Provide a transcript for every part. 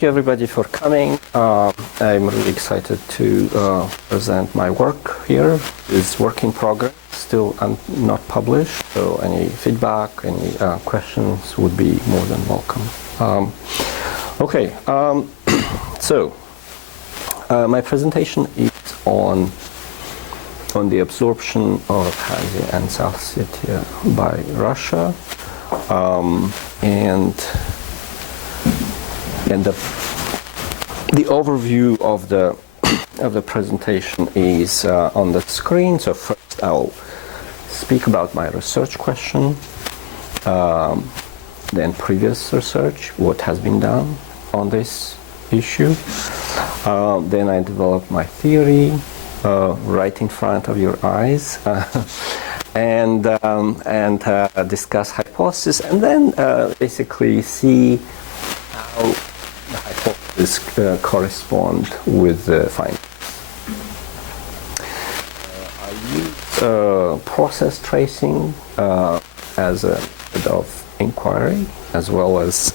you everybody for coming. I'm really excited to present my work here. It's work in progress, still not published, so any feedback, any questions would be more than welcome. So my presentation is on the absorption of Abkhazia and South Ossetia by Russia, and the overview of the presentation is on the screen. So first I'll speak about my research question, then previous research, what has been done on this issue. Then I develop my theory right in front of your eyes, and discuss hypothesis, and then basically see how the hypothesis correspond with the findings. I use process tracing as a method of inquiry, as well as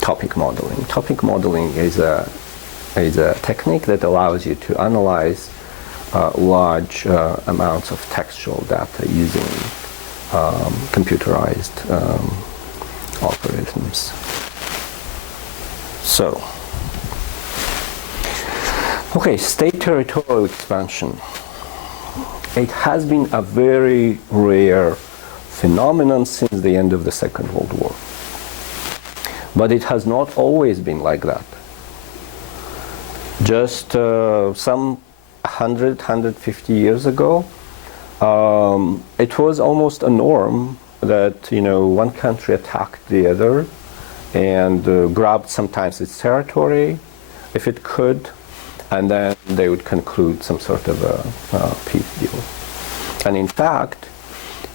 topic modeling. Topic modeling is a technique that allows you to analyze large amounts of textual data using computerized algorithms. So, okay, state territorial expansion. It has been a very rare phenomenon since the end of the Second World War. But it has not always been like that. Just some 150 years ago, it was almost a norm that, one country attacked the other and grabbed sometimes its territory, if it could, and then they would conclude some sort of a peace deal. And in fact,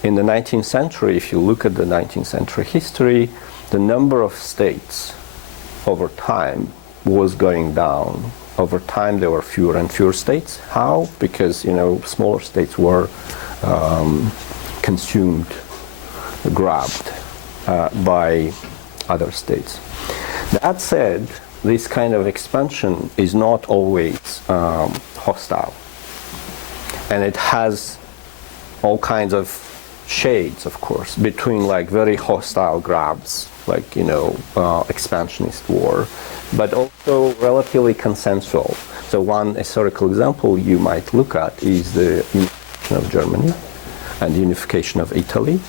in the 19th century, if you look at the 19th century history, the number of states over time was going down. Over time, there were fewer and fewer states. How? Because, smaller states were consumed, grabbed by other states. That said, this kind of expansion is not always hostile. And it has all kinds of shades, of course, between like very hostile grabs, like, expansionist war, but also relatively consensual. So one historical example you might look at is the unification of Germany and the unification of Italy.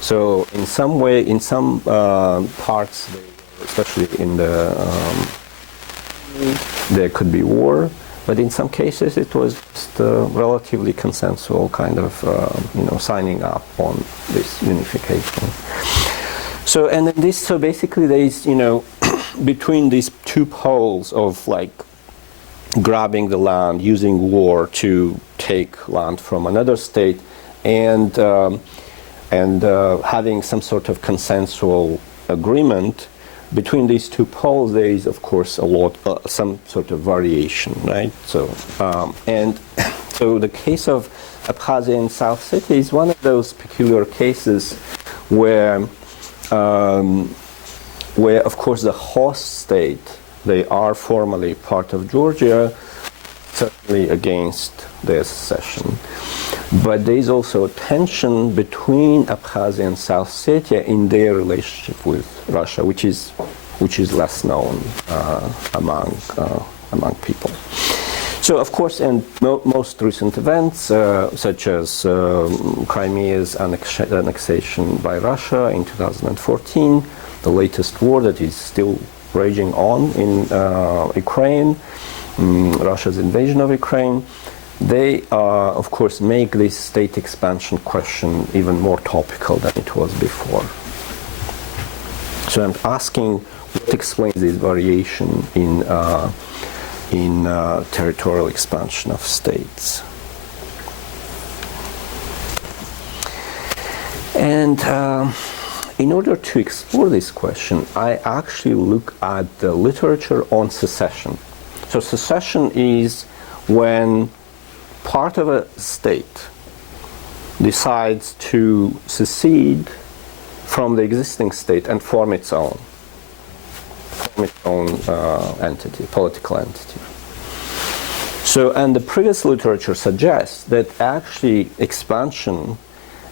So in some way, in some parts, especially in the there could be war, but in some cases it was just a relatively consensual kind of signing up on this unification. So and then so basically there is between these two poles of like grabbing the land, using war to take land from another state, and having some sort of consensual agreement, between these two poles there is of course some sort of variation, right? So so the case of Abkhazia and South Ossetia is one of those peculiar cases where of course the host state, they are formally part of Georgia, certainly against their secession. But there is also a tension between Abkhazia and South Ossetia in their relationship with Russia, which is less known among people. So, of course, in most recent events, such as Crimea's annexation by Russia in 2014, the latest war that is still raging on in Ukraine, Russia's invasion of Ukraine, they, of course, make this state expansion question even more topical than it was before. So I'm asking what explains this variation in territorial expansion of states. And in order to explore this question, I actually look at the literature on secession. So secession is when part of a state decides to secede from the existing state and form its own. form its own entity, political entity. So, and the previous literature suggests that actually expansion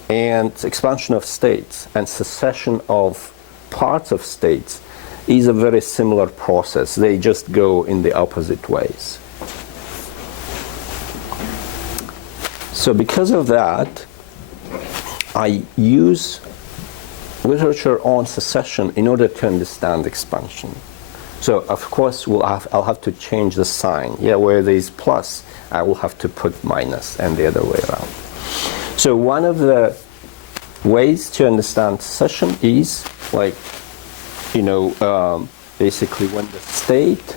of states and secession of parts of states is a very similar process. They just go in the opposite ways. So because of that, I use literature on secession in order to understand expansion. So of course I'll have to change the sign. Yeah, where there is plus, I will have to put minus, and the other way around. So one of the ways to understand secession is like, basically when the state,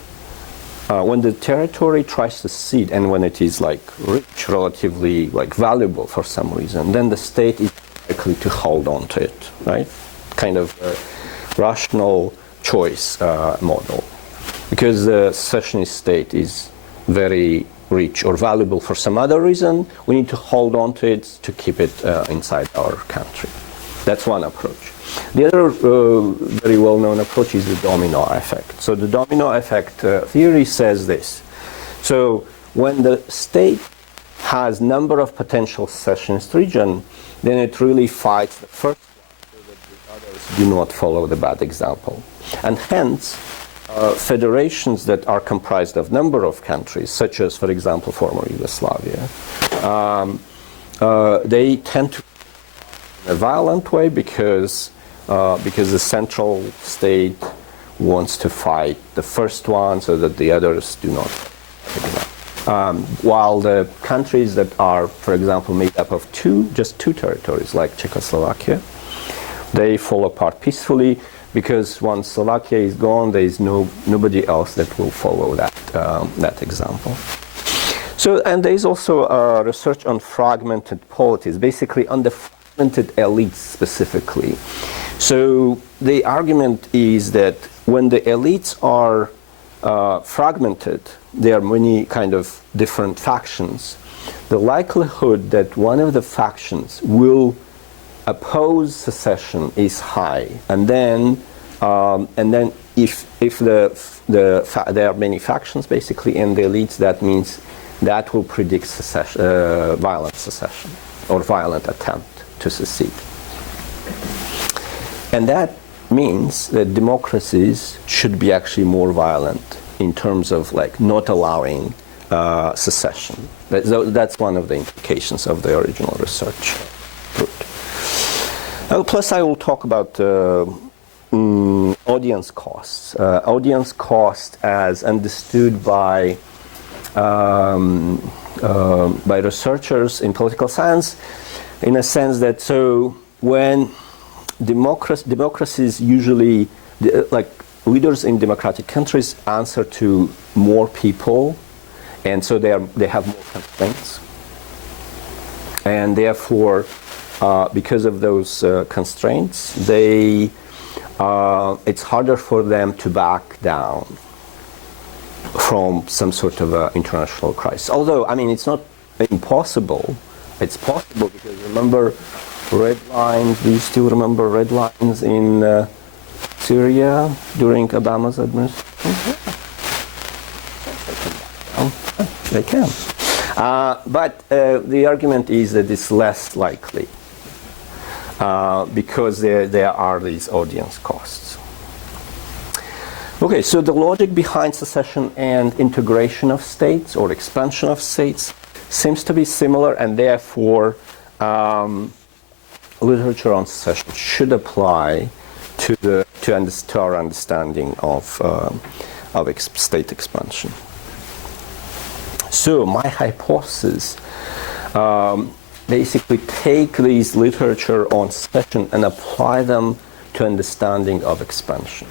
when the territory tries to cede, and when it is like rich, relatively like valuable for some reason, then the state is likely to hold on to it, right? Kind of a rational choice model. Because the secessionist state is very rich or valuable for some other reason, we need to hold on to it to keep it inside our country. That's one approach. The other very well-known approach is the domino effect. So the domino effect theory says this. So when the state has number of potential secessionist regions, then it really fights the first one so that the others do not follow the bad example. And hence, federations that are comprised of number of countries, such as, for example, former Yugoslavia, they tend to in a violent way because the central state wants to fight the first one so that the others do not. While the countries that are, for example, made up of just two territories, like Czechoslovakia, they fall apart peacefully because once Slovakia is gone, there is nobody else that will follow that example. So, and there is also research on fragmented polities, basically on the fragmented elites specifically. So the argument is that when the elites are fragmented, there are many kind of different factions. The likelihood that one of the factions will oppose secession is high, and then if there are many factions basically in the elites, that means that will predict violent secession or violent attempt to secede. And that means that democracies should be actually more violent in terms of like not allowing secession. That's one of the implications of the original research route. Plus I will talk about audience costs. Audience cost as understood by researchers in political science, in a sense that so when democracies usually, like leaders in democratic countries answer to more people, and so they have more constraints, and therefore because of those constraints, it's harder for them to back down from some sort of international crisis. Although, I mean, it's not impossible. It's possible because remember red lines, do you still remember red lines in Syria during Obama's administration? They can. But the argument is that it's less likely because there are these audience costs. Okay, so the logic behind secession and integration of states or expansion of states seems to be similar, and therefore literature on secession should apply to our understanding of state expansion. So my hypothesis basically take these literature on secession and apply them to understanding of expansion.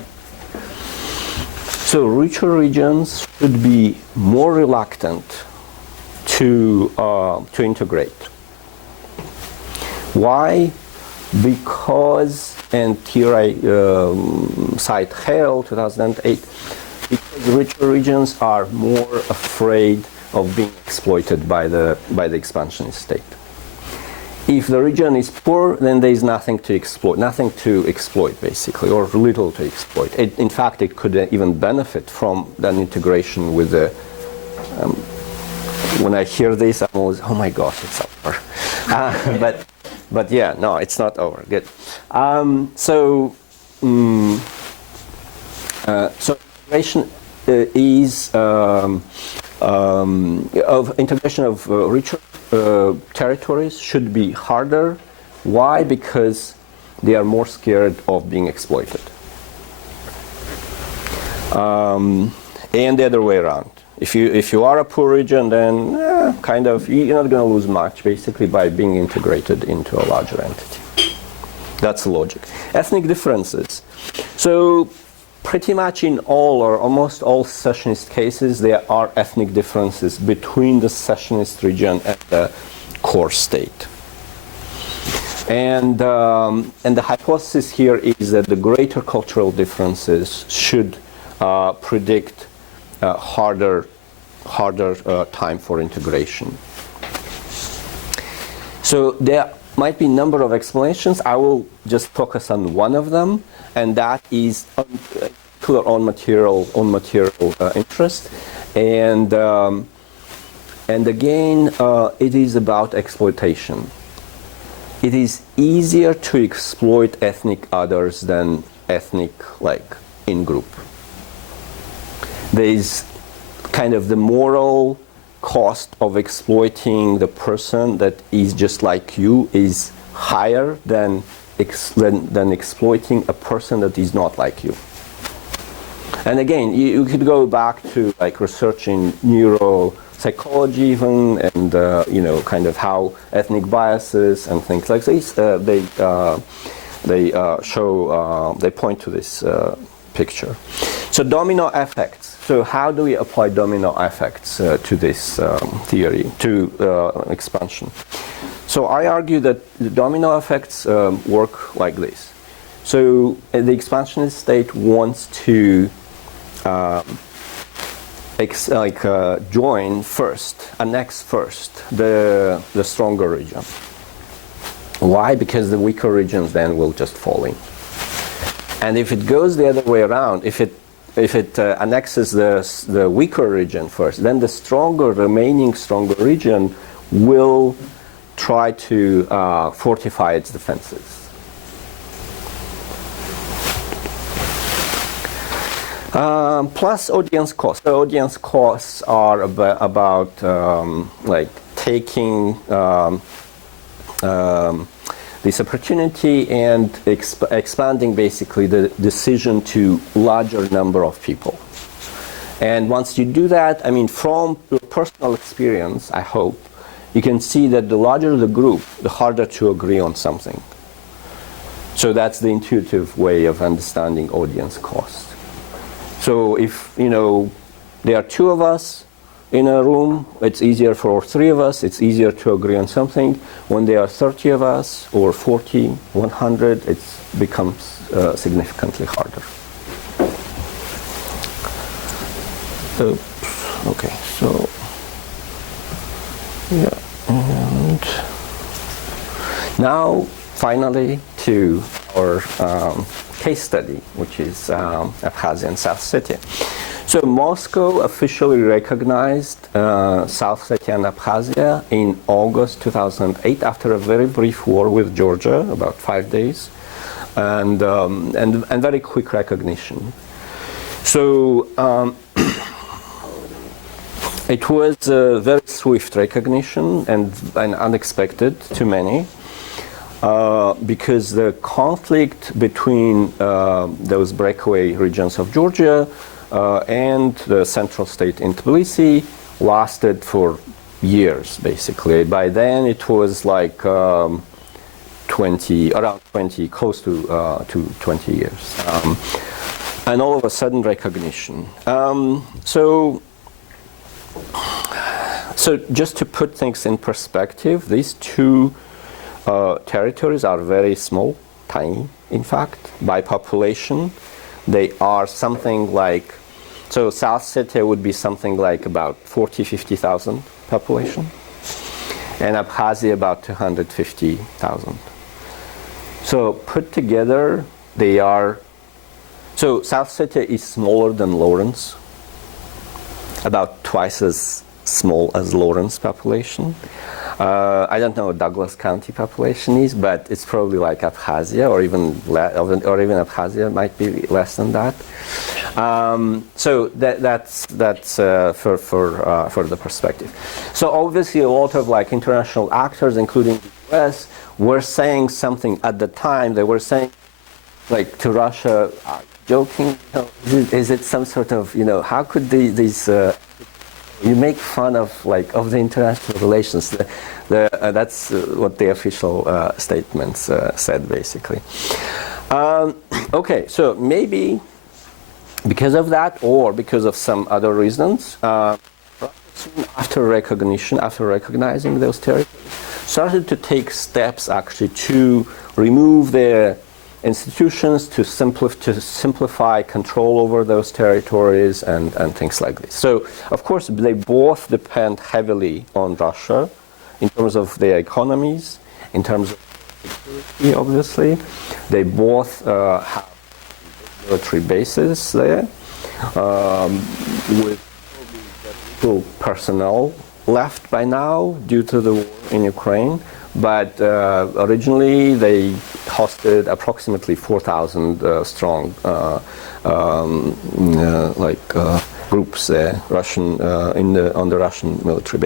So richer regions should be more reluctant to integrate. Why? Because, and here I cite Hale, 2008, because richer regions are more afraid of being exploited by the expansionist state. if the region is poor, then there is nothing to exploit basically, or little to exploit. In fact, it could even benefit from that integration with the. When I hear this, I'm always, oh my gosh, it's over. But yeah, no, it's not over. Good. So integration is of integration of richer territories should be harder. Why? Because they are more scared of being exploited. And the other way around. If you are a poor region, then kind of you're not going to lose much basically by being integrated into a larger entity. That's the logic. Ethnic differences. So pretty much in all or almost all secessionist cases, there are ethnic differences between the secessionist region and the core state. And the hypothesis here is that the greater cultural differences should predict harder time for integration. So there might be a number of explanations. I will just focus on one of them, and that is on material interest. And again, it is about exploitation. It is easier to exploit ethnic others than ethnic, like, in-group. There is kind of the moral cost of exploiting the person that is just like you is higher than exploiting a person that is not like you. And again, you could go back to like researching neuropsychology even, and kind of how ethnic biases and things like this they point to this picture. So domino effects. So how do we apply domino effects to this theory, to expansion? So I argue that the domino effects work like this. So the expansionist state wants to join first, annex first the stronger region. Why? Because the weaker regions then will just fall in. And if it goes the other way around, if it annexes the weaker region first, then the remaining stronger region will try to fortify its defenses. Plus audience costs. The audience costs are about taking this opportunity and expanding basically the decision to larger number of people. And once you do that, I mean, from your personal experience, I hope, you can see that the larger the group, the harder to agree on something. So that's the intuitive way of understanding audience cost. So if, there are two of us in a room, it's easier for three of us, it's easier to agree on something. When there are 30 of us, or 40, 100, it becomes significantly harder. Oops, okay, so, yeah, and now, finally, to our case study, which is Abkhazia and South Ossetia. So Moscow officially recognized South Ossetia and Abkhazia in August 2008 after a very brief war with Georgia, about 5 days, and very quick recognition. So it was a very swift recognition and unexpected to many. Because the conflict between those breakaway regions of Georgia and the central state in Tbilisi lasted for years, basically. By then it was like around 20, close to 20 years. And all of a sudden recognition. So just to put things in perspective, these two territories are very small, tiny, in fact, by population. They are something like, so South Ossetia would be something like about 40,000, 50,000 population. and Abkhazia about 250,000. So put together, they are. So South Ossetia is smaller than Lawrence, about twice as small as Lawrence population. I don't know what Douglas County population is, but it's probably like Abkhazia, or even Abkhazia might be less than that. So that's for the perspective. So obviously, a lot of like international actors, including the U.S., were saying something at the time. They were saying, like, to Russia, joking, you know, is it some sort of, you know, how could these you make fun of the international relations? That's what the official statements said, basically. Okay, so maybe because of that, or because of some other reasons, after recognizing those territories, started to take steps actually to remove their institutions, to simplify control over those territories and things like this. So, of course, they both depend heavily on Russia in terms of their economies, in terms of security, obviously. They both have military bases there, with little personnel left by now due to the war in Ukraine. But originally they hosted approximately 4,000 strong groups there, Russian on the Russian military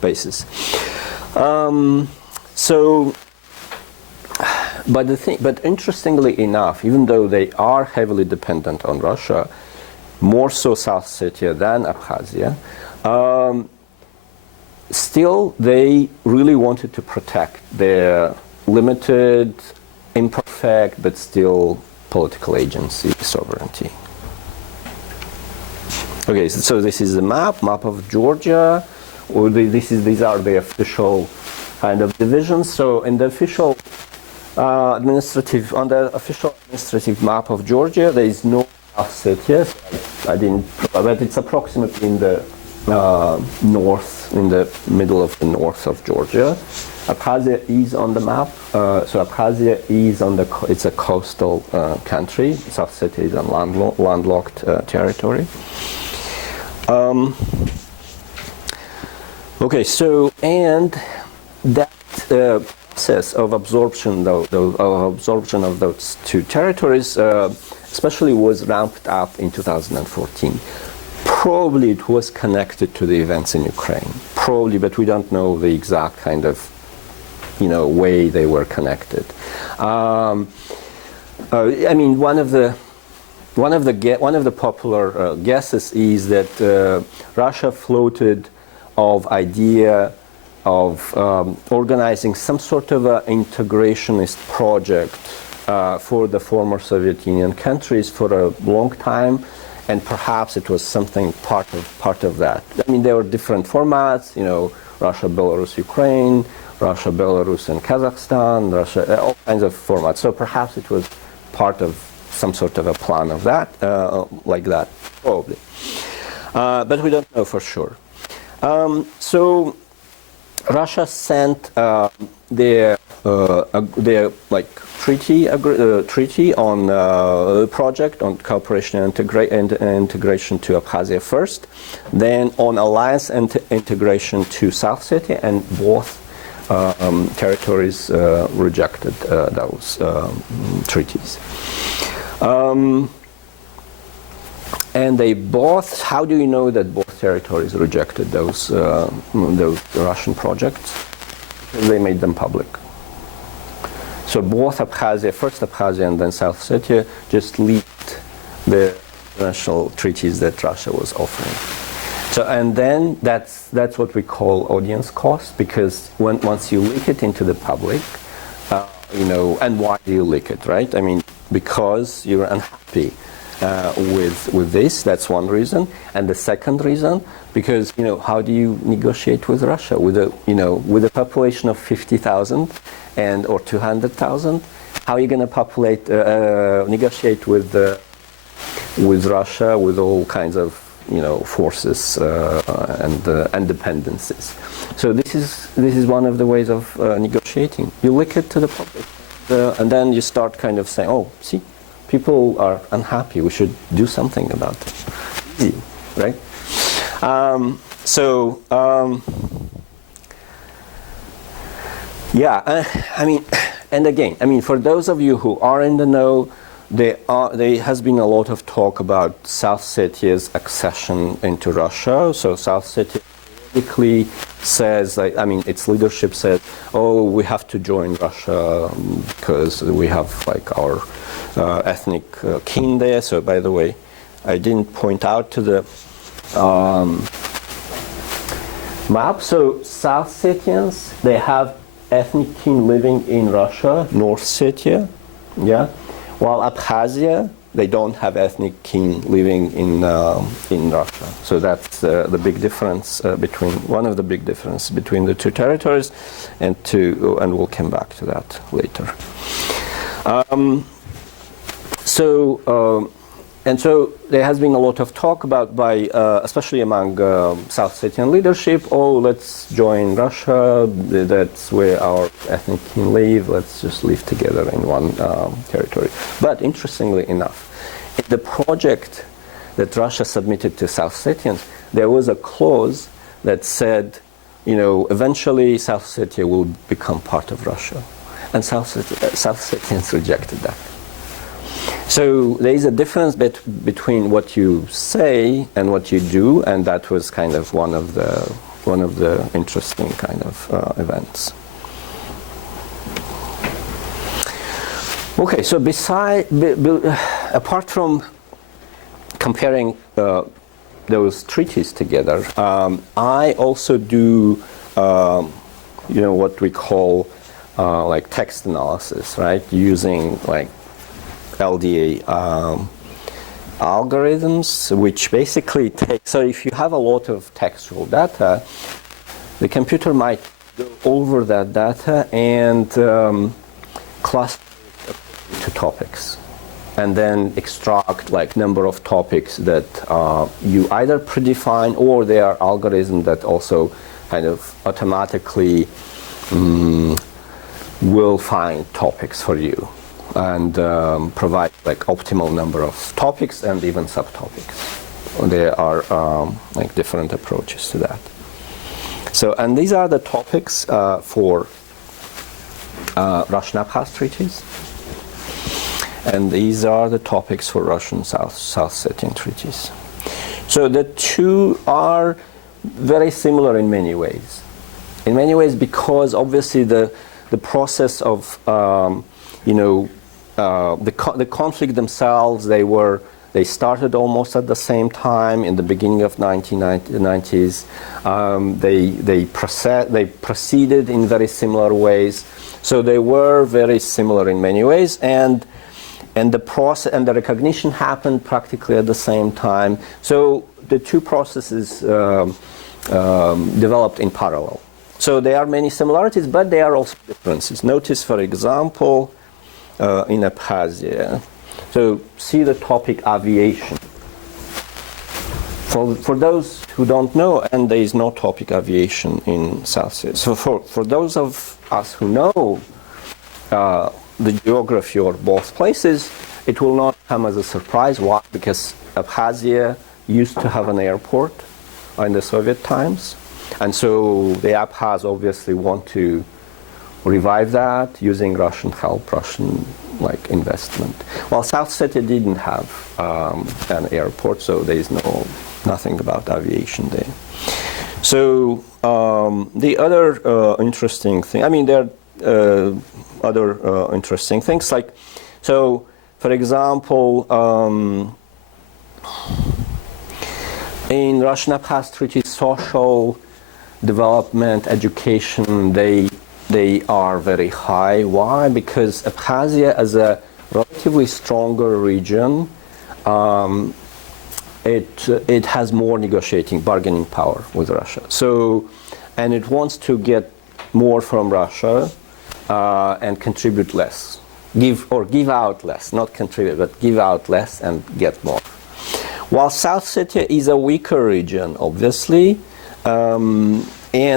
bases. But interestingly enough, even though they are heavily dependent on Russia, more so South Ossetia than Abkhazia, still, they really wanted to protect their limited, imperfect, but still political agency, sovereignty. Okay, so this is a map of Georgia. These are the official kind of divisions. So in the official administrative map of Georgia, there is no Ossetia. I didn't, but it's approximately in the north, in the middle of the north of Georgia. Abkhazia is on the map, so Abkhazia is it's a coastal country. South Ossetia is a landlocked territory. Okay, so, and that process of absorption, of those two territories, especially was ramped up in 2014. Probably it was connected to the events in Ukraine. Probably, but we don't know the exact kind of, way they were connected. I mean, one of the popular guesses is that Russia floated of idea of organizing some sort of an integrationist project for the former Soviet Union countries for a long time. And perhaps it was something part of that. I mean, there were different formats, Russia, Belarus, Ukraine, Russia, Belarus, and Kazakhstan, all kinds of formats. So perhaps it was part of some sort of a plan of that, like that, probably. But we don't know for sure. So Russia sent their treaty on project on cooperation and integration to Abkhazia first, then on alliance and integration to South Ossetia, and both territories rejected those treaties. And they both. How do you know that both territories rejected those Russian projects? Because they made them public. So both Abkhazia, first Abkhazia and then South Ossetia, just leaked the international treaties that Russia was offering. So, and then that's what we call audience cost, because once you leak it into the public, and why do you leak it, right? I mean, because you're unhappy with this. That's one reason. And the second reason, because how do you negotiate with Russia with a population of 50,000 or 200,000? How are you going to negotiate with Russia with all kinds of forces and dependencies. So this is one of the ways of negotiating. You lick it to the public, and then you start kind of saying, oh, see, people are unhappy. We should do something about it. Easy, right? And again, for those of you who are in the know, there has been a lot of talk about South Ossetia's accession into Russia. So South Ossetia basically says, its leadership says, oh, we have to join Russia because we have our ethnic kin there. So by the way, I didn't point out to the map. So South Ossetians, they have ethnic kin living in Russia, North Ossetia, yeah. While Abkhazia, they don't have ethnic kin living in Russia. So that's the big difference one of the big differences between the two territories, and we'll come back to that later. So there has been a lot of talk about, especially among South Ossetian leadership, oh, let's join Russia, that's where our ethnic kin live, let's just live together in one territory. But interestingly enough, in the project that Russia submitted to South Ossetians, there was a clause that said, eventually South Ossetia will become part of Russia. And South Ossetians rejected that. So there is a difference between what you say and what you do, and that was kind of one of the interesting kind of events. Okay, so apart from comparing those treaties together, I also do what we call text analysis, right? Using LDA algorithms, which basically take, so if you have a lot of textual data, the computer might go over that data and cluster it to topics, and then extract number of topics that you either predefine, or there are algorithms that also kind of automatically will find topics for you, and provide optimal number of topics and even subtopics. There are different approaches to that. So, and these are the topics for Russian Abkhaz treaties, and these are the topics for Russian South Ossetian treaties. So the two are very similar in many ways. In many ways, because obviously the process of the conflict themselves, they started almost at the same time in the beginning of 1990s. They proceeded in very similar ways, so they were very similar in many ways, and the process and the recognition happened practically at the same time. So the two processes developed in parallel. So there are many similarities, but there are also differences. Notice, for example, in Abkhazia. So see the topic aviation. For those who don't know, and there is no topic aviation in South Ossetia. So for those of us who know the geography of both places, it will not come as a surprise. Why? Because Abkhazia used to have an airport in the Soviet times, and so the Abkhaz obviously want to revive that using Russian help, Russian investment. While South Ossetia didn't have an airport, so there is nothing about aviation there. So the other interesting thing, there are other interesting things so for example, in Russian Abkhaz treaties, social development, education, they are very high. Why? Because Abkhazia, as a relatively stronger region, it has more bargaining power with Russia. So, and it wants to get more from Russia and contribute less, give out less, not contribute, but give out less and get more. While South Ossetia is a weaker region, obviously, and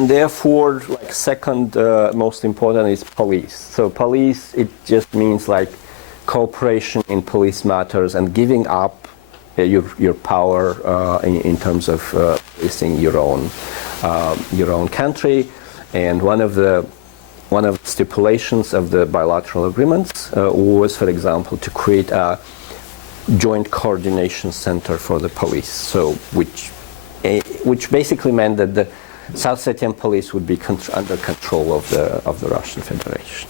therefore, like second most important is police. So police, it just means like cooperation in police matters and giving up your power in terms of policing your own country. And one of the stipulations of the bilateral agreements was, for example, to create a joint coordination center for the police. So which basically meant that the South Ossetian police would be under control of the Russian Federation.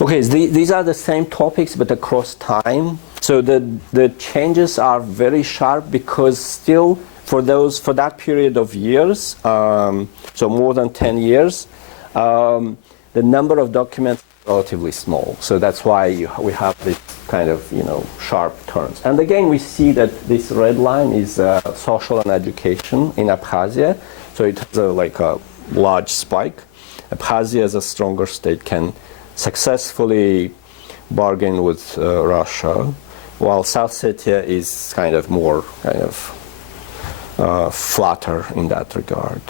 Okay, so these are the same topics but across time. So the changes are very sharp because still for that period of years, so more than 10 years, the number of documents is relatively small. So that's why we have this kind of sharp turns. And again, we see that this red line is social and education in Abkhazia. So it has like a large spike. Abkhazia, as a stronger state, can successfully bargain with Russia, while South Ossetia is kind of more flatter in that regard.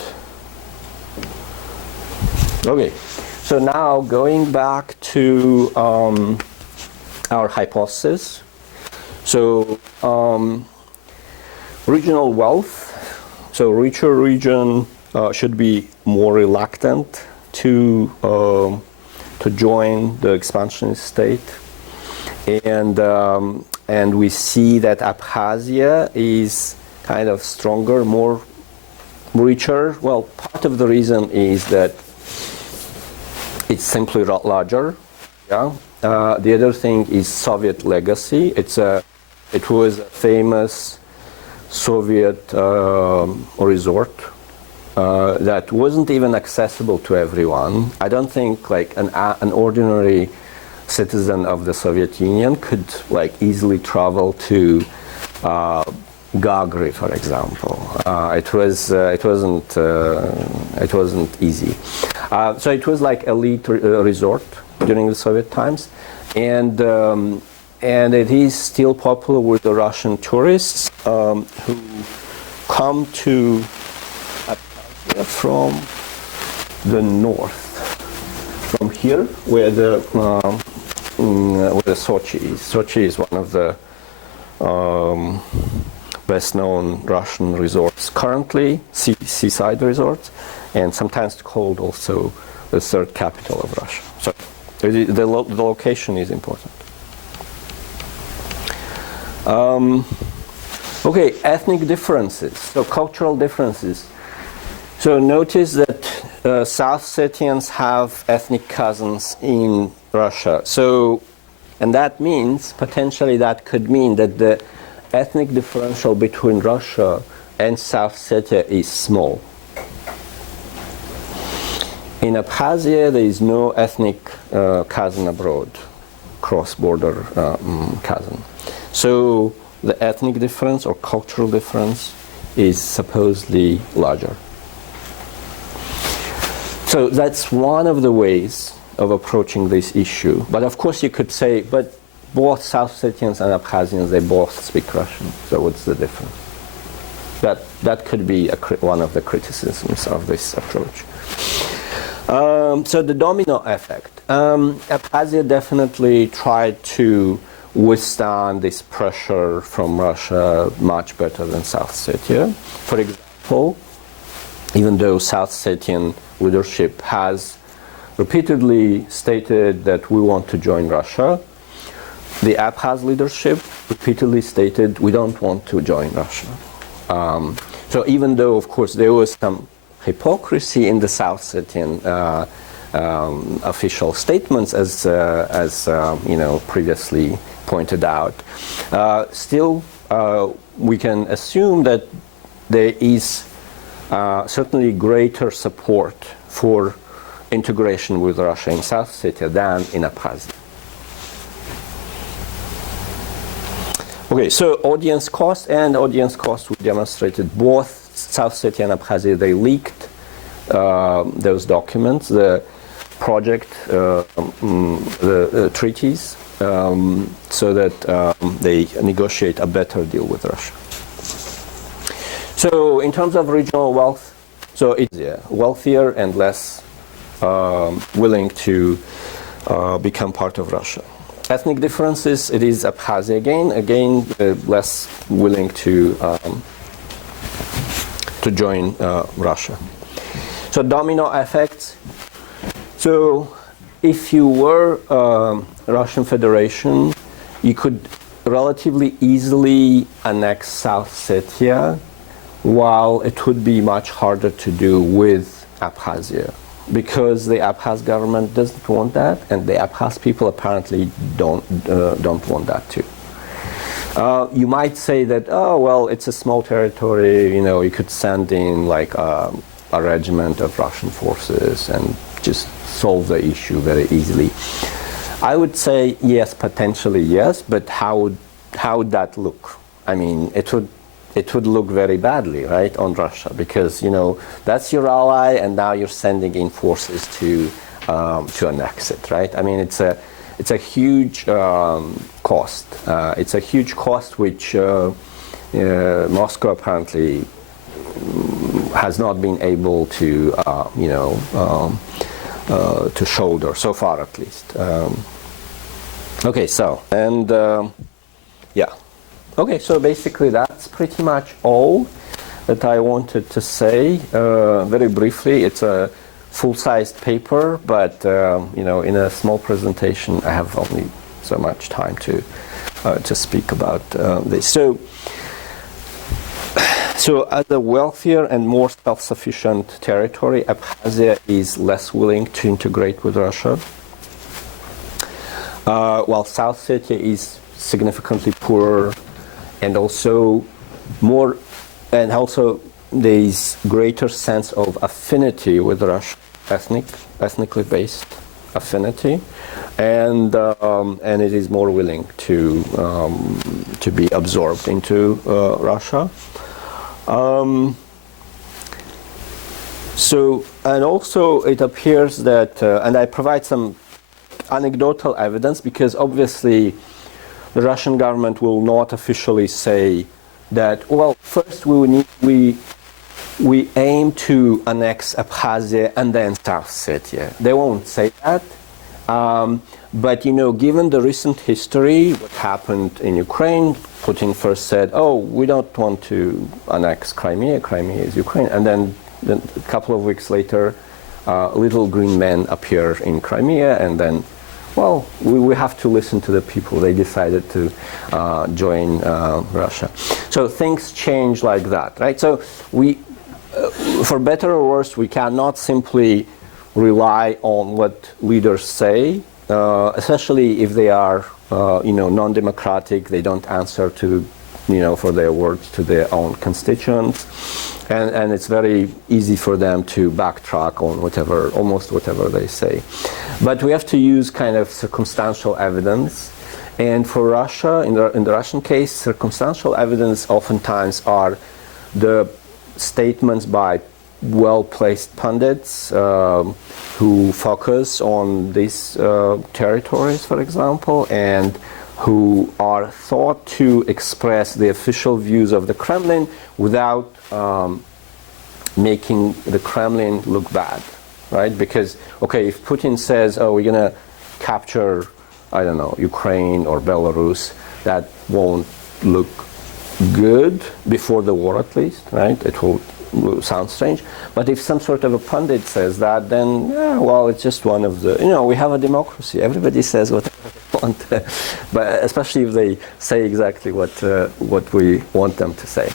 Okay, so now going back to our hypothesis. So regional wealth. So richer region should be more reluctant to join the expansionist state, and we see that Abkhazia is kind of stronger, more richer. Well, part of the reason is that it's simply larger. Yeah. The other thing is Soviet legacy. It was a famous Soviet resort that wasn't even accessible to everyone. I don't think like an ordinary citizen of the Soviet Union could like easily travel to Gagri, for example. It wasn't easy. So it was like elite resort during the Soviet times, and it is still popular with the Russian tourists who come to Abkhazia from the north, from here, where the Sochi is. Sochi is one of the best-known Russian resorts currently, seaside resorts, and sometimes called also the third capital of Russia. So the location is important. Okay, ethnic differences, so cultural differences. So notice that South Ossetians have ethnic cousins in Russia. So, and that means, potentially that could mean that the ethnic differential between Russia and South Ossetia is small. In Abkhazia, there is no ethnic cousin abroad, cross-border cousin. So the ethnic difference or cultural difference is supposedly larger. So that's one of the ways of approaching this issue. But of course you could say, but both South Ossetians and Abkhazians, they both speak Russian. So what's the difference? That could be one of the criticisms of this approach. So the domino effect. Abkhazia definitely tried to withstand this pressure from Russia much better than South Ossetia. For example, even though South Ossetian leadership has repeatedly stated that we want to join Russia, the Abkhaz leadership repeatedly stated we don't want to join Russia. So even though, of course, there was some hypocrisy in the South Ossetian official statements, as previously pointed out, still we can assume that there is certainly greater support for integration with Russia in South Ossetia than in Abkhazia. Okay, so audience cost we demonstrated both South Ossetia and Abkhazia, they leaked those documents, the project, the treaties so that they negotiate a better deal with Russia. So in terms of regional wealth, so it's wealthier and less willing to become part of Russia. Ethnic differences, it is Abkhazia again less willing to join Russia. So domino effects. So if you were Russian Federation, you could relatively easily annex South Ossetia, while it would be much harder to do with Abkhazia, because the Abkhaz government doesn't want that, and the Abkhaz people apparently don't want that too. You might say that, oh well, it's a small territory, you could send in like a regiment of Russian forces and just solve the issue very easily. I would say yes, potentially yes, but how would that look? I mean, it would look very badly, right, on Russia, because that's your ally, and now you're sending in forces to annex it, right? I mean, it's a huge cost. It's a huge cost which Moscow apparently has not been able to shoulder so far, at least. Okay, so yeah. Okay, so basically that's pretty much all that I wanted to say. Very briefly, it's a full-sized paper, but in a small presentation, I have only so much time to speak about this. So as a wealthier and more self-sufficient territory, Abkhazia is less willing to integrate with Russia, while South Ossetia is significantly poorer, and also there is greater sense of affinity with Russia, ethnically based affinity, and it is more willing to be absorbed into Russia. And also it appears that, and I provide some anecdotal evidence, because obviously the Russian government will not officially say that, well, first we aim to annex Abkhazia and then South Ossetia. They won't say that. But given the recent history, what happened in Ukraine, Putin first said, oh, we don't want to annex Crimea. Crimea is Ukraine. And then a couple of weeks later, little green men appear in Crimea, and then, well, we have to listen to the people. They decided to join Russia. So things change like that, right? So for better or worse, we cannot simply rely on what leaders say, especially if they are, non-democratic. They don't answer to, for their words to their own constituents, and it's very easy for them to backtrack on almost whatever they say. But we have to use kind of circumstantial evidence, and for Russia, in the Russian case, circumstantial evidence oftentimes are the statements by well-placed pundits who focus on these territories, for example, and who are thought to express the official views of the Kremlin without making the Kremlin look bad, right? Because, okay, if Putin says, oh, we're going to capture, I don't know, Ukraine or Belarus, that won't look good before the war, at least, right? It will sound strange. But if some sort of a pundit says that, then, yeah, well, it's just one of the, we have a democracy. Everybody says whatever they want, but especially if they say exactly what we want them to say.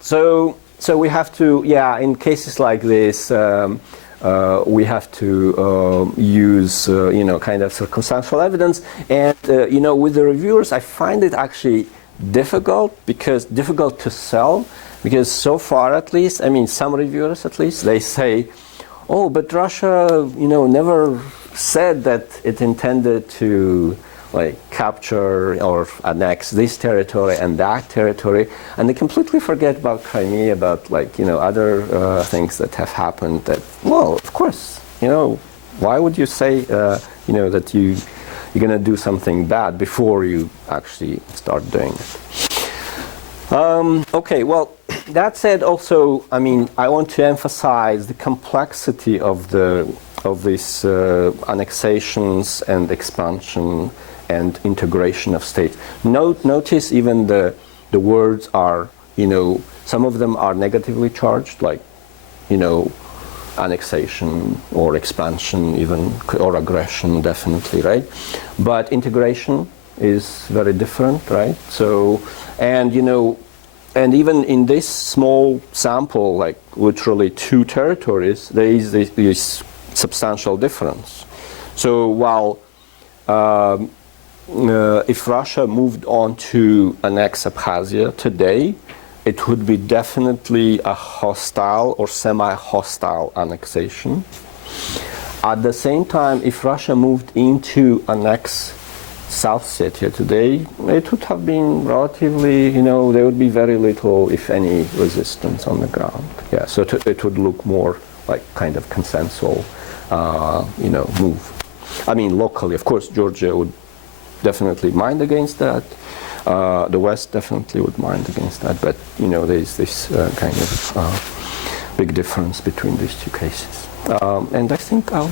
So we have to, in cases like this, we have to use, kind of circumstantial evidence. And, with the reviewers, I find it actually difficult to sell, because so far, at least, some reviewers at least, they say, oh, but Russia, never said that it intended to capture or annex this territory and that territory, and they completely forget about Crimea, about other things that have happened. That, well, of course, why would you say that you're going to do something bad before you actually start doing it. Okay, well, that said, also, I mean, I want to emphasize the complexity of these annexations and expansion and integration of states. Notice even the words are, some of them are negatively charged, like, annexation or expansion even, or aggression, definitely, right? But integration is very different, right? So, and even in this small sample, like literally 2 territories, there is this substantial difference. So while if Russia moved on to annex Abkhazia today, it would be definitely a hostile or semi-hostile annexation. At the same time, if Russia moved into annex South Ossetia today, it would have been relatively, there would be very little, if any, resistance on the ground. Yeah, so it would look more like kind of consensual, move. I mean, locally, of course, Georgia would definitely mind against that. The West definitely would mind against that, but there's this kind of big difference between these 2 cases. And I think I'll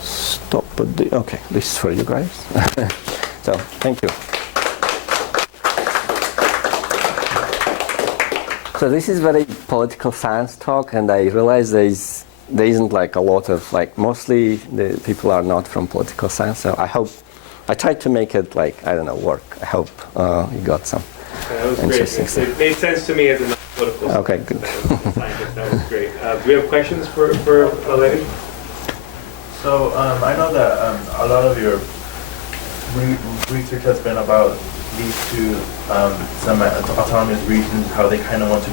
stop at okay, this is for you guys. So, thank you. So this is very political science talk, and I realize there isn't like a lot of, mostly the people are not from political science, so I tried to make it work. I hope you got some interesting stuff. It made sense to me as a non-political okay, good. scientist. That was great. Do we have questions for Valery? So I know that a lot of your research has been about these 2 semi-autonomous regions, how they kind of want to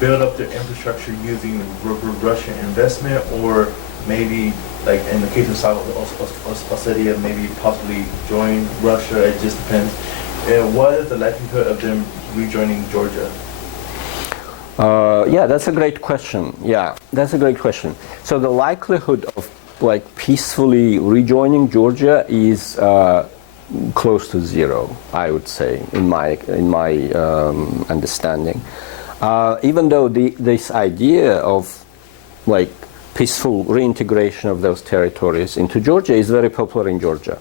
build up their infrastructure using Russian investment, or maybe, like in the case of South Ossetia, maybe possibly join Russia. It just depends. What is the likelihood of them rejoining Georgia? Yeah, that's a great question. So the likelihood of peacefully rejoining Georgia is close to 0, I would say, in my understanding. Even though this idea of peaceful reintegration of those territories into Georgia is very popular in Georgia,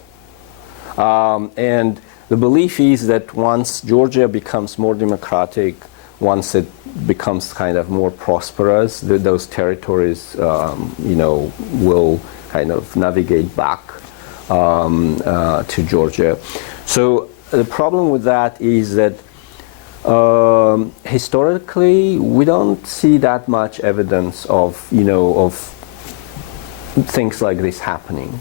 and the belief is that once Georgia becomes more democratic, once it becomes kind of more prosperous, those territories, will kind of navigate back to Georgia. So the problem with that is that historically we don't see that much evidence of things like this happening.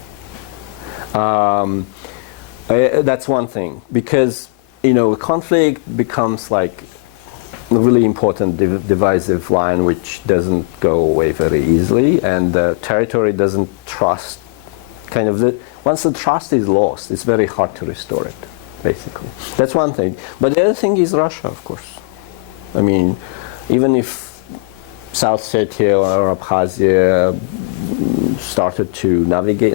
That's one thing, because conflict becomes like a really important divisive line which doesn't go away very easily, and the territory doesn't trust. Once the trust is lost, it's very hard to restore it, basically. That's one thing. But the other thing is Russia, of course. I mean, even if South Ossetia or Abkhazia started to navigate,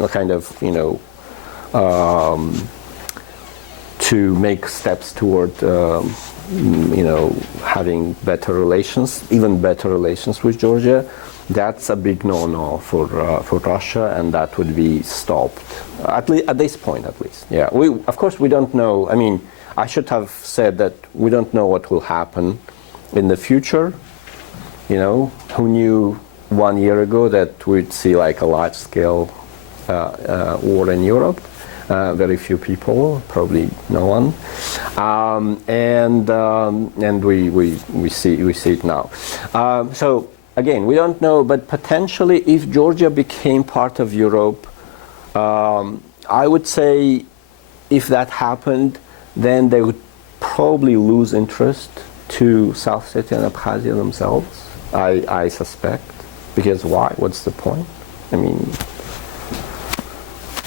to make steps toward, having better relations, even better relations with Georgia, that's a big no-no for Russia, and that would be stopped at this point, at least. Yeah, of course we don't know. I mean, I should have said that we don't know what will happen in the future. Who knew 1 year ago that we'd see a large-scale war in Europe? Very few people, probably no one, and we see it now. So again, we don't know, but potentially, if Georgia became part of Europe, I would say, if that happened, then they would probably lose interest to South Ossetia and Abkhazia themselves. I suspect, because why? What's the point? I mean.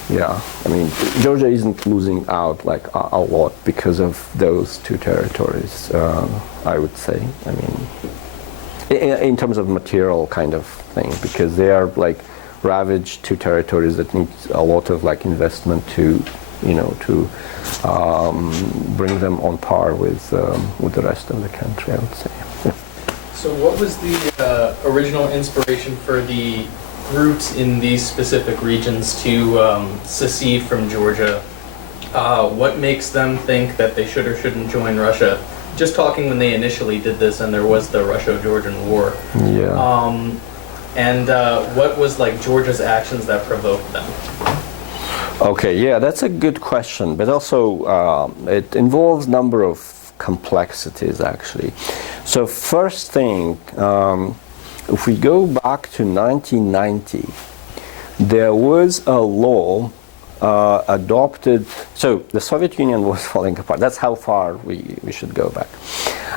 Yeah, I mean, Georgia isn't losing out a lot because of those 2 territories, I would say. I mean, in terms of material kind of thing, because they are ravaged two territories that need a lot of like investment to, to bring them on par with the rest of the country, I would say. So what was the original inspiration for the groups in these specific regions to secede from Georgia? What makes them think that they should or shouldn't join Russia? Just talking when they initially did this and there was the Russo-Georgian War. Yeah. And what was like Georgia's actions that provoked them? Okay, yeah, that's a good question, but also it involves number of complexities actually. So first thing, if we go back to 1990, there was a law adopted. So the Soviet Union was falling apart. That's how far we should go back.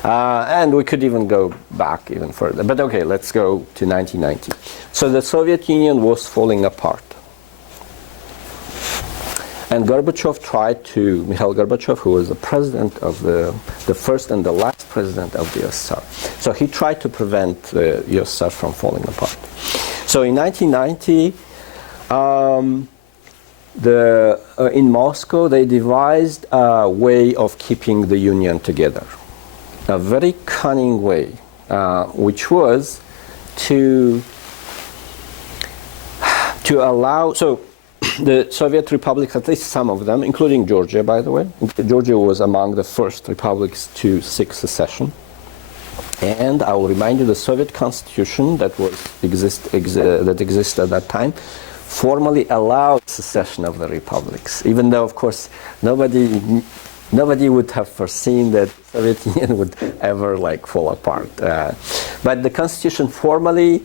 And we could even go back even further. But okay, let's go to 1990. So the Soviet Union was falling apart. And Gorbachev tried to, Mikhail Gorbachev, who was the president of the first and the last president of the USSR. So he tried to prevent the USSR from falling apart. So in 1990, in Moscow, they devised a way of keeping the Union together. A very cunning way, which was to allow, so the Soviet republics, at least some of them, including Georgia, by the way. Georgia was among the first republics to seek secession. And I will remind you, the Soviet constitution that existed at that time formally allowed secession of the republics, even though, of course, nobody would have foreseen that the Soviet Union would ever like fall apart. But the constitution formally,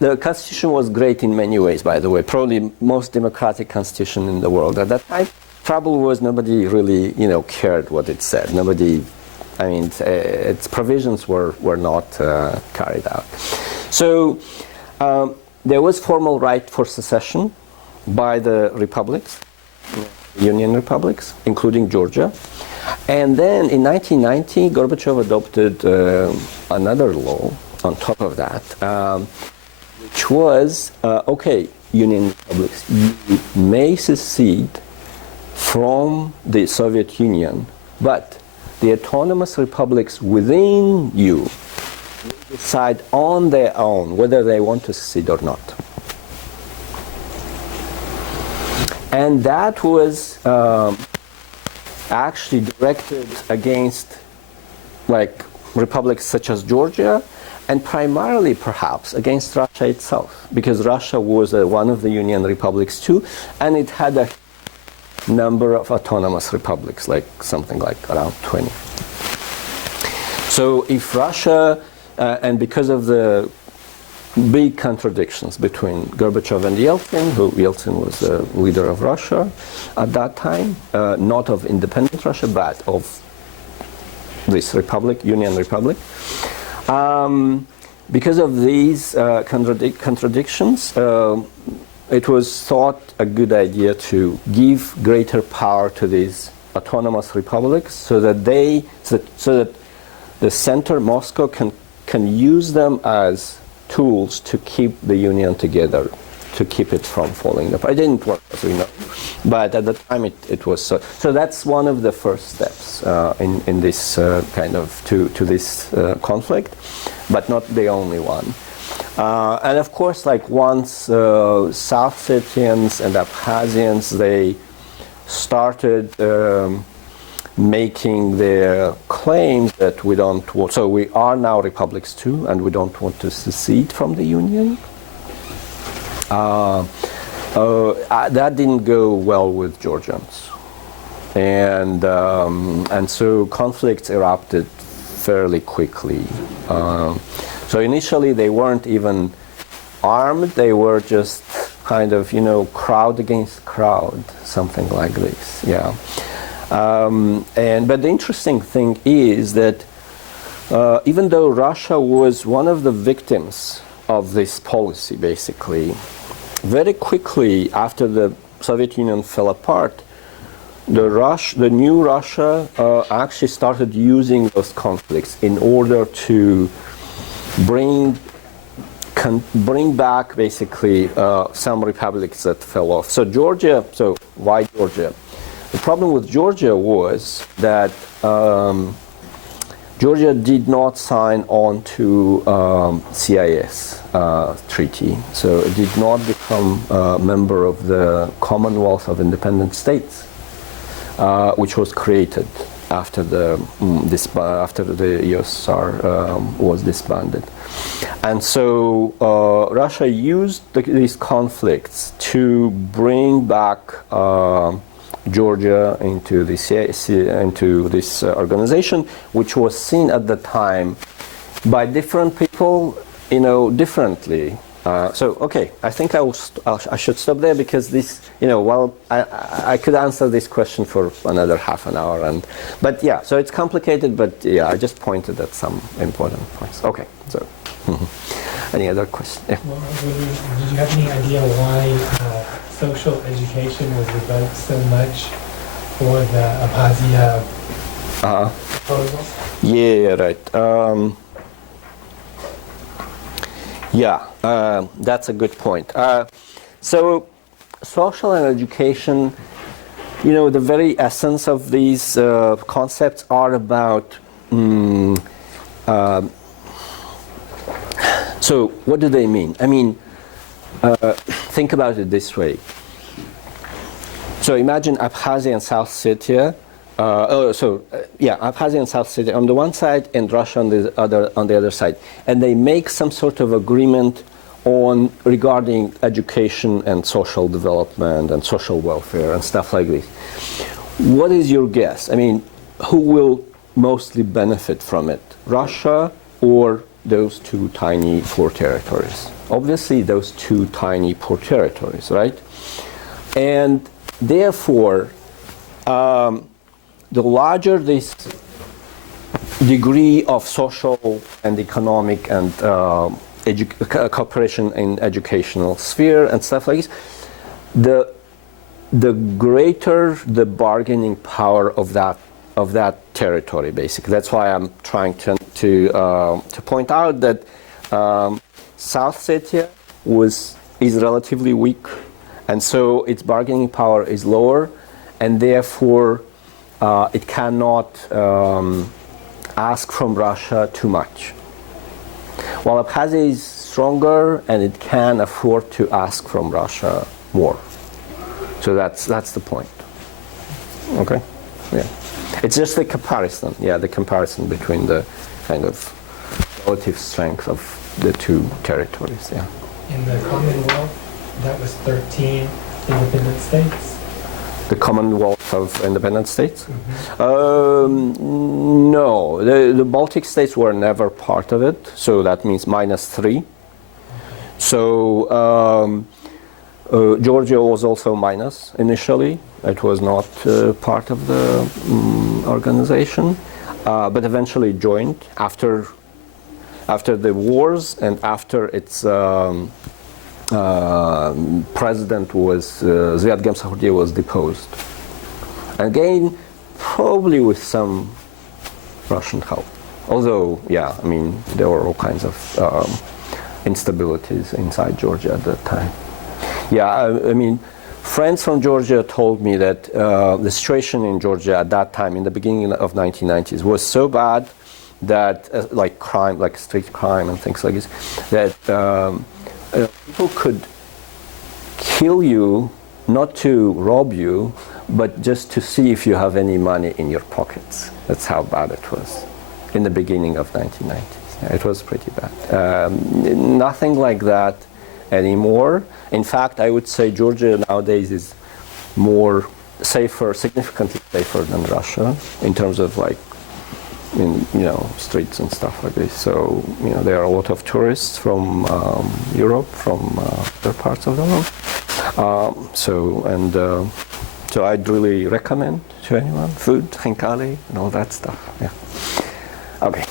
the constitution was great in many ways, by the way, probably most democratic constitution in the world at that time. Trouble was nobody really, cared what it said. Nobody, its provisions were not carried out. So there was formal right for secession by the republics, Union republics, including Georgia. And then in 1990, Gorbachev adopted another law on top of that, which was, okay, Union republics, you may secede from the Soviet Union, but the autonomous republics within you will decide on their own whether they want to secede or not. And that was actually directed against like republics such as Georgia, and primarily perhaps against Russia itself, because Russia was one of the Union republics too, and it had a number of autonomous republics, like something like around 20. So if Russia, and because of the big contradictions between Gorbachev and Yeltsin, Yeltsin was the leader of Russia at that time, not of independent Russia, but of this republic, Union Republic. Because of these contradictions, it was thought a good idea to give greater power to these autonomous republics, so that the center, Moscow, can use them as tools to keep the Union together, to keep it from falling apart. It didn't work, as we know, but at the time it was so. So that's one of the first steps in this kind of to this conflict, but not the only one. And of course, like once South Ossetians and Abkhazians, they started making their claims that we don't want, so we are now republics too, and we don't want to secede from the Union. That didn't go well with Georgians, and so conflicts erupted fairly quickly. So initially they weren't even armed; they were just kind of crowd against crowd, something like this. Yeah. But the interesting thing is that even though Russia was one of the victims of this policy, basically, very quickly after the Soviet Union fell apart, the new Russia actually started using those conflicts in order to bring bring back basically some republics that fell off. So Georgia, so why Georgia? The problem with Georgia was that Georgia did not sign on to CIS treaty, so it did not become a member of the Commonwealth of Independent States, which was created after the USSR was disbanded. And so Russia used these conflicts to bring back Georgia into this organization, which was seen at the time by different people, differently. So okay, I think I should stop there, because this, I could answer this question for another half an hour, but yeah, so it's complicated, but yeah, I just pointed at some important points. Okay, so any other questions? Yeah. Well, did you have any idea why social education was developed so much for the Abkhazia proposal? Yeah, right. That's a good point. So social and education, the very essence of these concepts are about, so what do they mean? I mean, think about it this way. So imagine Abkhazia and South Ossetia. Abkhazia and South Ossetia on the one side and Russia on the other side, and they make some sort of agreement regarding education and social development and social welfare and stuff like this. What is your guess? I mean, who will mostly benefit from it? Russia or those two tiny poor territories? Obviously, those two tiny poor territories, right? And therefore, the larger this degree of social and economic and cooperation in educational sphere and stuff like this, the greater the bargaining power of that territory. Basically, that's why I'm trying to point out that South Ossetia is relatively weak, and so its bargaining power is lower, and therefore it cannot ask from Russia too much. While Abkhazia is stronger and it can afford to ask from Russia more. So that's the point. Okay? Yeah. It's just the comparison. Yeah, the comparison between the kind of relative strength of the two territories. Yeah. In the Commonwealth, that was 13 independent states. The Commonwealth of Independent States? Mm-hmm. No, the Baltic states were never part of it, so that means -3. So Georgia was also minus initially. It was not part of the organization, but eventually joined after the wars and after its president was Zviad Gamsahurdia was deposed. Again, probably with some Russian help. Although, yeah, I mean, there were all kinds of instabilities inside Georgia at that time. Yeah, I mean, friends from Georgia told me that the situation in Georgia at that time, in the beginning of 1990s, was so bad that, like crime, like street crime and things like this, that people could kill you, not to rob you, but just to see if you have any money in your pockets. That's how bad it was in the beginning of 1990s. Yeah, it was pretty bad. Nothing like that anymore. In fact, I would say Georgia nowadays is more safer, significantly safer than Russia in terms of like, streets and stuff like this. So, there are a lot of tourists from Europe, from other parts of the world. So I'd really recommend to anyone food, khinkali, and all that stuff. Yeah. Okay.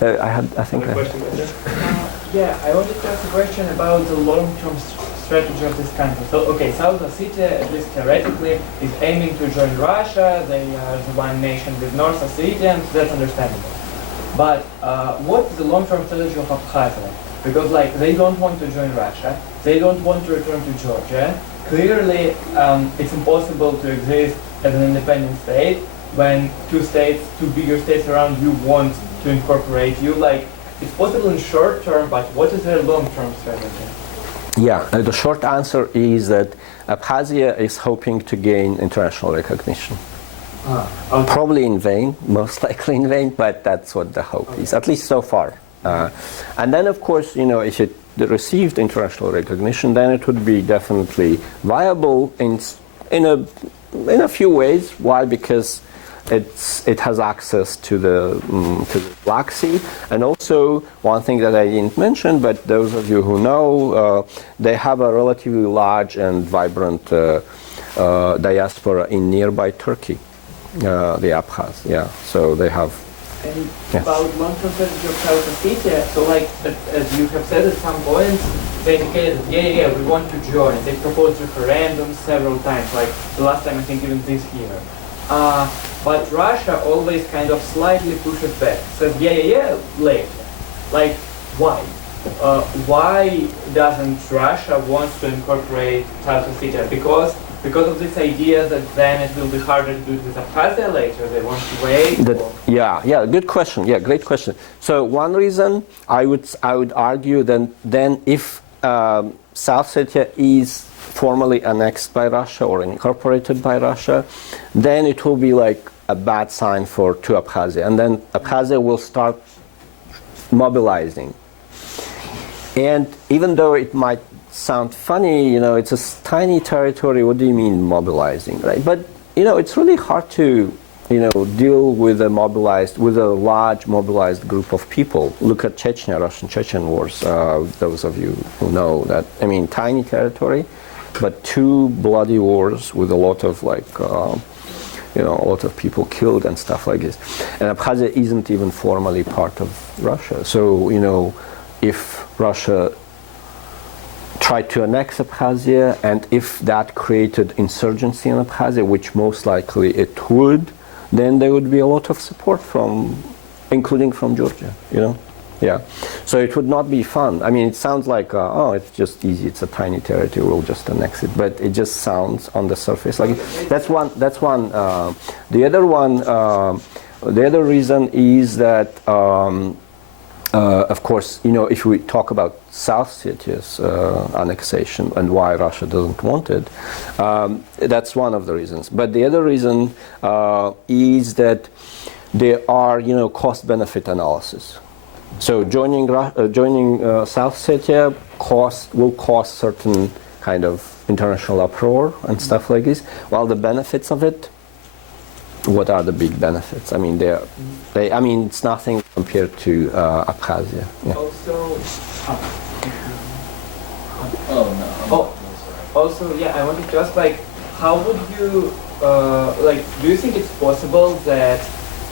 I think. Question right there? Yeah, I wanted to ask a question about the long-term strategy of this country. So, okay, South Ossetia, at least theoretically, is aiming to join Russia. They are the one nation with North Ossetia, and that's understandable. But what is the long-term strategy of Abkhazia? because like they don't want to join Russia, they don't want to return to Georgia. Clearly, it's impossible to exist as an independent state when two bigger states around you want to incorporate you. Like, it's possible in short term, but what is their long-term strategy? Yeah, the short answer is that Abkhazia is hoping to gain international recognition. Okay. Probably in vain, most likely in vain, but that's what the hope is, at least so far. And then, of course, if it received international recognition, then it would be definitely viable in a few ways. Why? Because it has access to the Black Sea, and also one thing that I didn't mention, but those of you who know, they have a relatively large and vibrant diaspora in nearby Turkey, the Abkhaz. Yeah, so they have. And Yeah. about long-term strategy of South Ossetia, so like as you have said at some point, they indicated that we want to join. They proposed referendums several times, like the last time I think even this year. But Russia always kind of slightly pushes back, says later. Like why? Why doesn't Russia want to incorporate South Ossetia? Because of this idea that then it will be harder to do it with Abkhazia later. They want to wait. Yeah, good question. Yeah, great question. So one reason I would argue then if South Ossetia is formally annexed by Russia or incorporated by Russia, then it will be like a bad sign to Abkhazia, and then Abkhazia will start mobilizing. And even though it might sound funny, it's a tiny territory. What do you mean mobilizing, right? But it's really hard to deal with a large mobilized group of people. Look at Chechnya, Russian-Chechen wars. Those of you who know that, tiny territory, but two bloody wars with a lot of a lot of people killed and stuff like this. And Abkhazia isn't even formally part of Russia. So if Russia tried to annex Abkhazia, and if that created insurgency in Abkhazia, which most likely it would, then there would be a lot of support including from Georgia, Yeah. So it would not be fun. It sounds like, it's just easy, it's a tiny territory, we'll just annex it. But it just sounds on the surface like it. That's one. The other reason is that, of course, if we talk about South Ossetia's annexation and why Russia doesn't want it, that's one of the reasons. But the other reason is that there are, cost-benefit analysis. So joining South Ossetia will cost certain kind of international uproar and stuff like this. While the benefits of it, what are the big benefits? It's nothing compared to Abkhazia. Yeah. Also, I wanted to ask, how would you, do you think it's possible that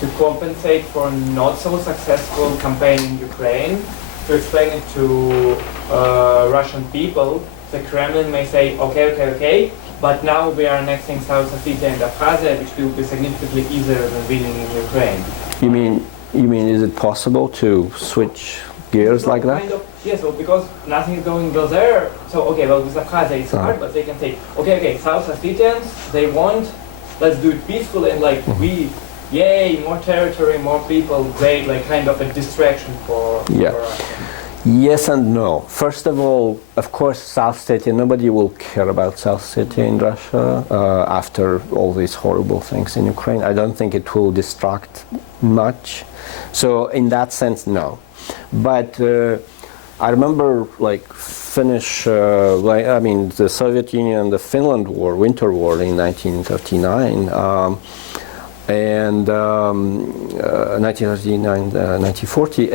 to compensate for not so successful campaign in Ukraine, to explain it to Russian people, the Kremlin may say, okay, but now we are annexing South Ossetia and Abkhazia, which will be significantly easier than winning in Ukraine. You mean is it possible to switch gears like that? So because nothing is going well there, so with Abkhazia it's hard, but they can say, South Ossetians, they want, let's do it peacefully, and more territory, more people, great, kind of a distraction for us. Yes and no. First of all, of course, South Ossetia, nobody will care about South Ossetia in Russia after all these horrible things in Ukraine. I don't think it will distract much. So in that sense, no. But I remember the Soviet Union, the Finland War, Winter War in 1939, and 1939, 1940,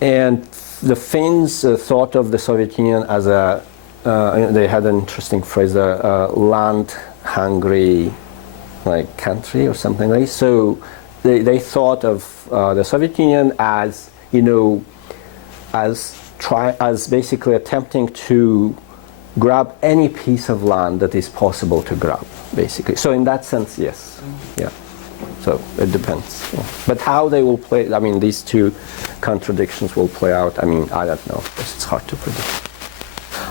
and the Finns thought of the Soviet Union as they had an interesting phrase, a land-hungry country or something like this. So they thought of the Soviet Union as as basically attempting to grab any piece of land that is possible to grab, basically. So in that sense, yes. Yeah. So it depends. Yeah. But how they will play, I mean, these two contradictions will play out, I mean, I don't know. It's hard to predict.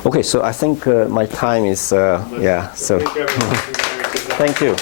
Okay, so I think my time is, yeah, so Thank you. thank you.